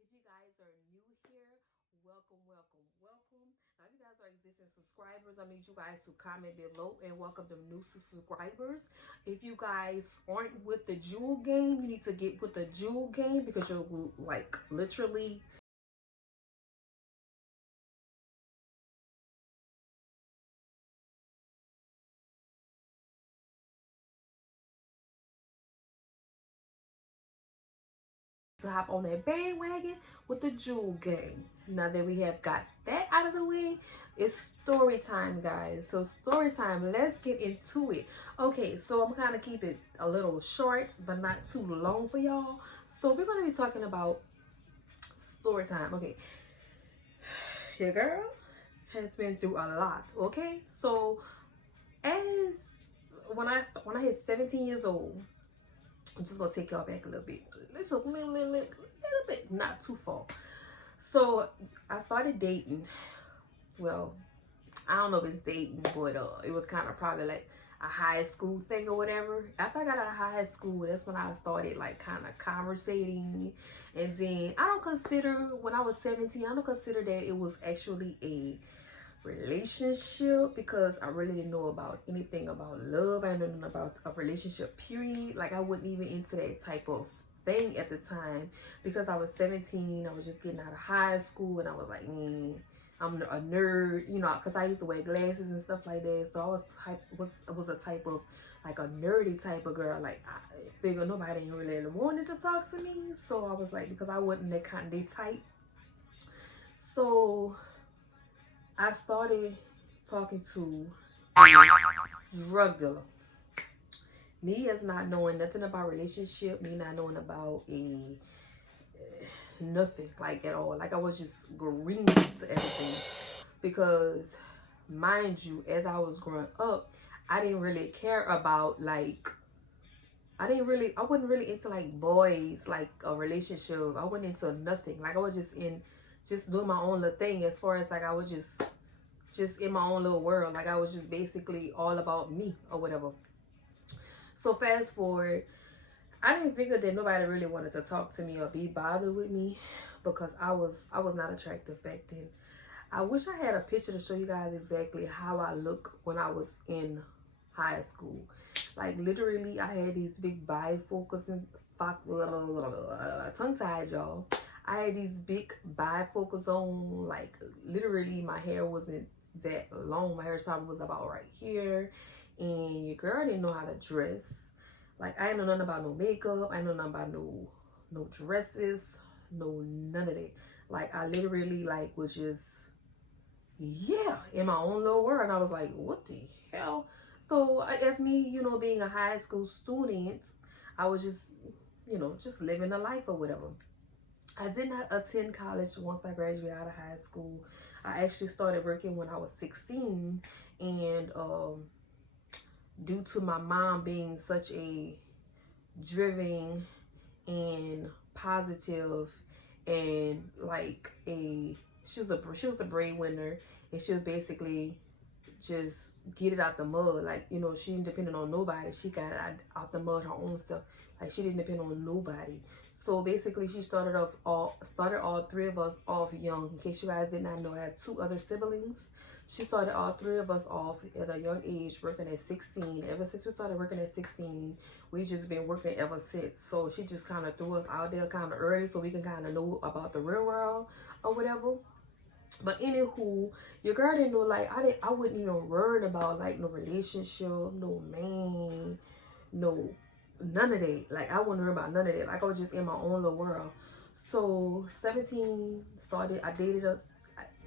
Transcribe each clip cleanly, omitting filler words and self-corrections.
If you guys are new here, welcome, welcome, welcome. Now, if you guys are existing subscribers, I need you guys to comment below and welcome the new subscribers. If you guys aren't with the jewel game, you need to get with the jewel game because you're like literally to hop on that bandwagon with the jewel game. Now that we have got that out of the way, it's story time, guys. So story time, let's get into it. Okay, so I'm kind of keep it a little short but not too long for y'all. So we're going to be talking about story time. Okay, your girl has been through a lot. Okay, so as when I hit 17 years old, I'm just gonna take y'all back a little bit, little bit, not too far. So I started dating. Well, I don't know if it's dating, but it was kind of probably like a high school thing or whatever. After I got out of high school, that's when I started like kind of conversating. And then I don't consider, when I was 17, I don't consider that it was actually a relationship because I really didn't know about anything about love. I didn't know about a relationship, period. Like I wasn't even into that type of thing at the time because I was 17. I was just getting out of high school and I was like, I'm a nerd, you know, because I used to wear glasses and stuff like that. So I was a type of like a nerdy type of girl. Like I figured nobody really wanted to talk to me, so I was like, because I wasn't that kind of type. So I started talking to a drug dealer. Me as not knowing nothing about relationship, me not knowing about nothing like at all. Like I was just green to everything because, mind you, as I was growing up, I didn't really care about like, I wasn't really into like boys, like a relationship. I wasn't into nothing. Like I was just doing my own little thing. As far as like I was just in my own little world. Like I was just basically all about me or whatever. So fast forward, I didn't figure that nobody really wanted to talk to me or be bothered with me because I was not attractive back then. I wish I had a picture to show you guys exactly how I look when I was in high school. Like literally I had these big bifocals and tongue tied, y'all. I had these big bifocals on. Like literally my hair wasn't that long. My hair probably was about right here, and your girl didn't know how to dress. Like I didn't know nothing about no makeup. I didn't know nothing about no dresses, none of that. Like I literally like was just in my own little world, and I was like, what the hell? So as me, you know, being a high school student, I was just, you know, just living a life or whatever. I did not attend college once I graduated out of high school. I actually started working when I was 16, and due to my mom being such a driven and positive and like she was a breadwinner, and she was basically just get it out the mud. Like, you know, she didn't depend on nobody. She got it out the mud her own stuff. Like she didn't depend on nobody. So basically she started all three of us off young. In case you guys did not know, I have two other siblings. She started all three of us off at a young age, working at 16. Ever since we started working at 16, we just been working ever since. So she just kind of threw us out there kind of early so we can kind of know about the real world or whatever. But anywho, your girl didn't know, like I wouldn't even worry about like no relationship, no man, none of that. Like I wouldn't worry about none of that. Like I was just in my own little world. So 17 started, I dated us.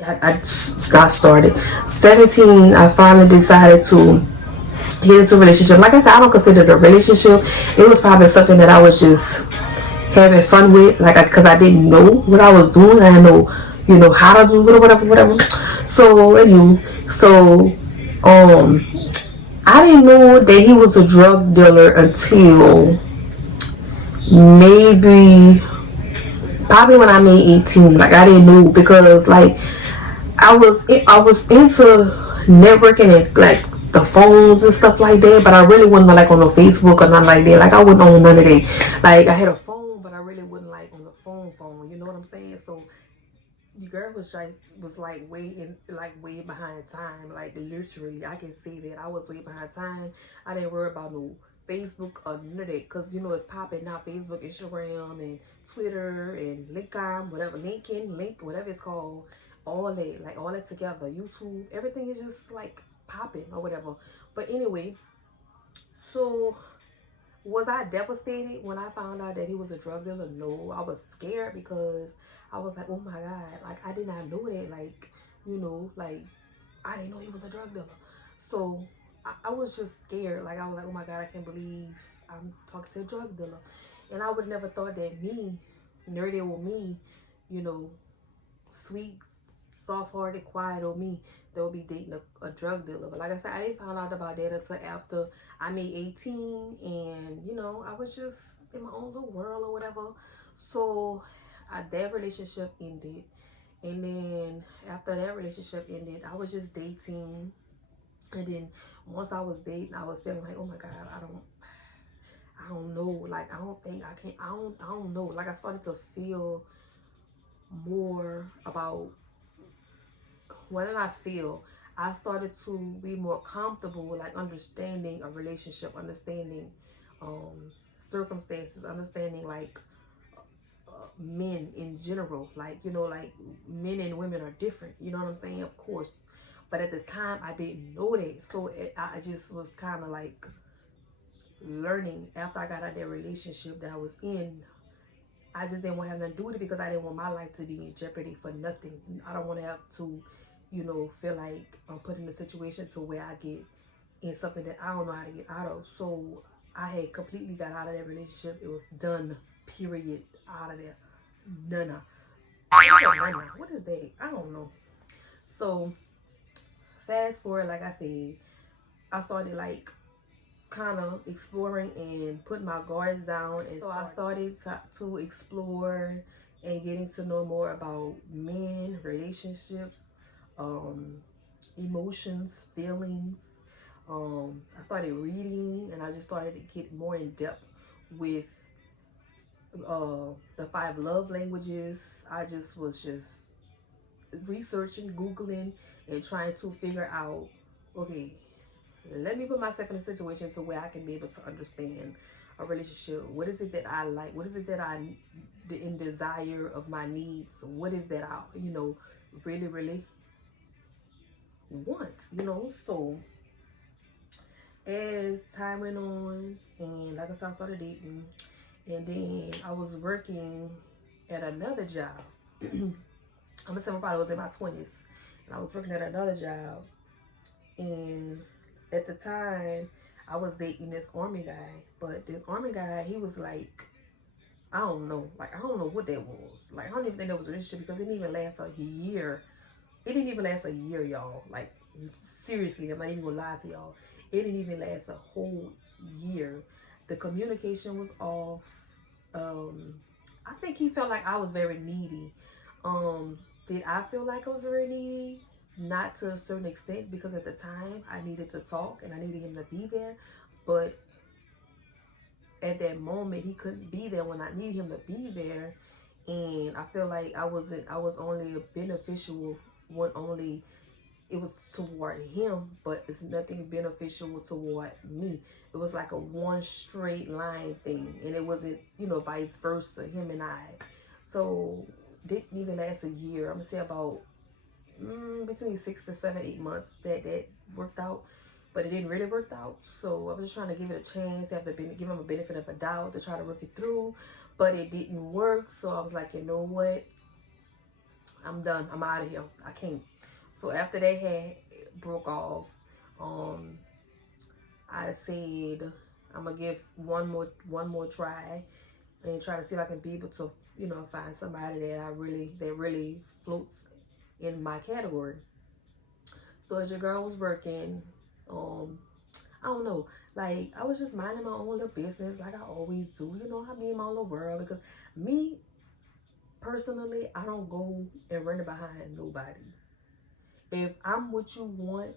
I started 17. I finally decided to get into a relationship. Like I said, I don't consider it a relationship. It was probably something that I was just having fun with, like because I didn't know what I was doing. I didn't know, you know, how to do it or whatever. So anyway, I didn't know that he was a drug dealer until maybe probably when I made 18. Like I didn't know because like I was into networking and like the phones and stuff like that, but I really wasn't like on no Facebook or nothing like that. Like I wasn't on none of that. Like I had a phone, but I really wasn't like on the phone, you know what I'm saying? So the girl was like way behind time, like literally. I can say that I was way behind time. I didn't worry about no Facebook or none of that, because you know it's popping now. Facebook, Instagram, and Twitter, and LinkedIn, whatever it's called, all that, like all that together, YouTube, everything is just like popping or whatever. But anyway, so was I devastated when I found out that he was a drug dealer? No, I was scared, because I was like, oh my God, like I did not know that, like, you know, like I didn't know he was a drug dealer. So I was just scared. Like I was like, oh my God, I can't believe I'm talking to a drug dealer. And I would never thought that me, nerdy old me, you know, sweet, soft-hearted, quiet old me, that would be dating a drug dealer. But like I said, I didn't find out about that until after I made 18, and you know, I was just in my own little world or whatever. So that relationship ended, and then after that relationship ended, I was just dating. And then once I was dating, I was feeling like, oh my God, I don't know, like I don't think I can, I don't know. Like I started to feel more about, what did I feel? I started to be more comfortable with like understanding a relationship, understanding circumstances, understanding like men in general. Like, you know, like men and women are different, you know what I'm saying? Of course. But at the time, I didn't know that. So I just was kind of like learning after I got out of that relationship that I was in. I just didn't want to have nothing to do with it, because I didn't want my life to be in jeopardy for nothing. I don't want to have to, you know, feel like I'm put in a situation to where I get in something that I don't know how to get out of. So I had completely got out of that relationship. It was done, period, out of there. None. What is that? I don't know. So fast forward, like I said, I started like kind of exploring and putting my guards down, and so I started to explore and getting to know more about men, relationships, emotions, feelings. I started reading, and I just started to get more in depth with the 5 love languages. I just was researching, Googling, and trying to figure out, okay, let me put myself in a situation so where I can be able to understand a relationship. What is it that I like? What is it that in desire of my needs? What is that I, you know, really, really want, you know? So as time went on, and like I said, I started dating, and then I was working at another job. I'm gonna say I probably was in my 20s, and I was working at another job, and at the time I was dating this army guy. But this army guy, he was like, I don't know, like I don't know what that was. Like I don't even think that was a relationship, because it didn't even last a year. It didn't even last a year, y'all. Like seriously, I'm not even gonna lie to y'all. It didn't even last a whole year. The communication was off. I think he felt like I was very needy. Did I feel like I was very needy? Not to a certain extent, because at the time I needed to talk and I needed him to be there. But at that moment, he couldn't be there when I needed him to be there. And I feel like I was only a beneficial one, only it was toward him, but it's nothing beneficial toward me. It was like a one straight line thing, and it wasn't, you know, vice versa, him and I. So didn't even last a year. I'm gonna say about between 6 to 7, 8 months that worked out, but it didn't really work out. So I was just trying to give it a chance, give him a benefit of a doubt to try to work it through, but it didn't work. So I was like, you know what, I'm done, I'm out of here, I can't. So after they had broke off, I said I'm gonna give one more try, and try to see if I can be able to, you know, find somebody that really floats in my category. So as your girl was working, I don't know, like I was just minding my own little business like I always do. You know, I be in my own little world, because me personally, I don't go and run behind nobody. If I'm what you want,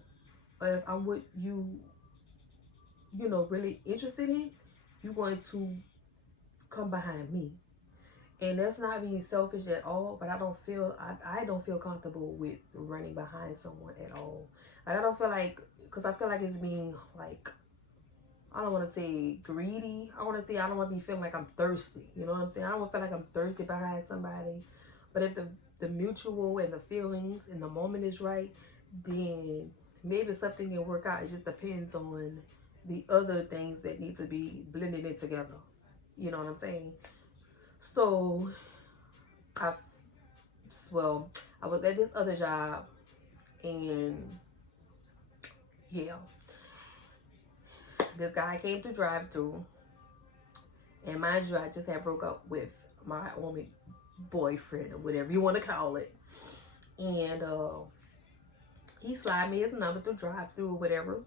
or if I'm what you know, really interested in, you're going to come behind me. And that's not being selfish at all, but I don't feel comfortable with running behind someone at all. Like I don't feel like, because I feel like it's being like, I don't want to say greedy. I want to say I don't want to be feeling like I'm thirsty. You know what I'm saying? I don't want to feel like I'm thirsty behind somebody. But if the mutual and the feelings and the moment is right, then maybe something can work out. It just depends on the other things that need to be blended in together. You know what I'm saying? So I, well, I was at this other job, and yeah, this guy came to drive through, and mind you, I just had broke up with my only boyfriend or whatever you want to call it, and he slid me his number through drive through or whatever.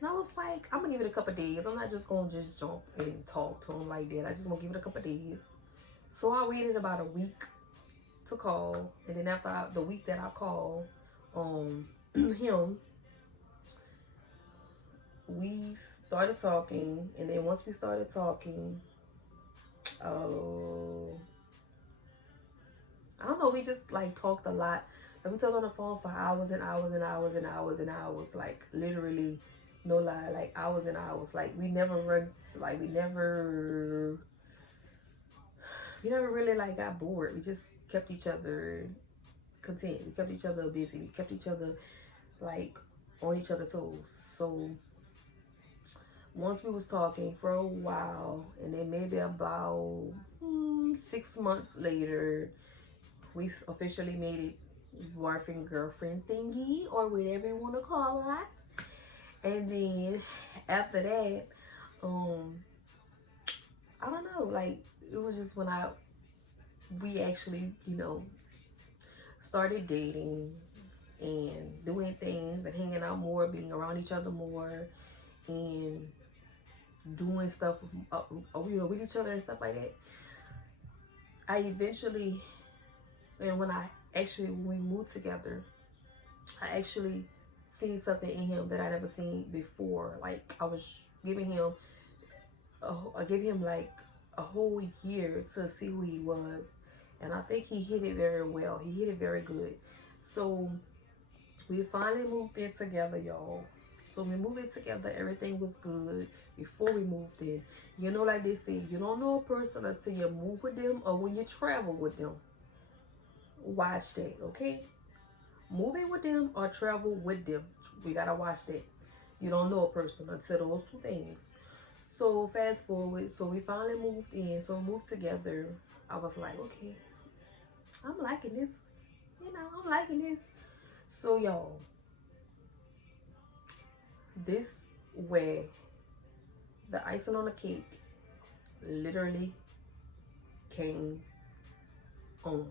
And I was like, I'm gonna give it a couple days. I'm not just gonna just jump and talk to him like that. I just gonna give it a couple days. So I waited about a week to call, and then after the week that I called him, we started talking, and then once we started talking, I don't know, we just like talked a lot. Like we talked on the phone for hours and hours and hours and hours and hours, like literally, no lie, like hours and hours. Like we never run, like we never really like got bored. We just kept each other content. We kept each other busy. We kept each other like on each other's toes. So once we was talking for a while, and then maybe about 6 months later, we officially made it boyfriend girlfriend thingy, or whatever you want to call it. And then after that, I don't know, like it was just when we actually, started dating and doing things and hanging out more, being around each other more, and doing stuff, with each other and stuff like that. I eventually, and when we moved together, I actually seen something in him that I never seen before. Like I was giving him, I gave him like a whole year to see who he was, and I think he hit it very well. He hit it very good. So we finally moved in together, y'all. So we moved in together, everything was good before we moved in. Like they say, you don't know a person until you move with them or when you travel with them. Watch that, okay? Move in with them or travel with them. We gotta watch that. You don't know a person until those two things. So fast forward, so we finally moved in. So we moved together. I was like, okay, I'm liking this. I'm liking this. So y'all, this way, the icing on the cake literally came on.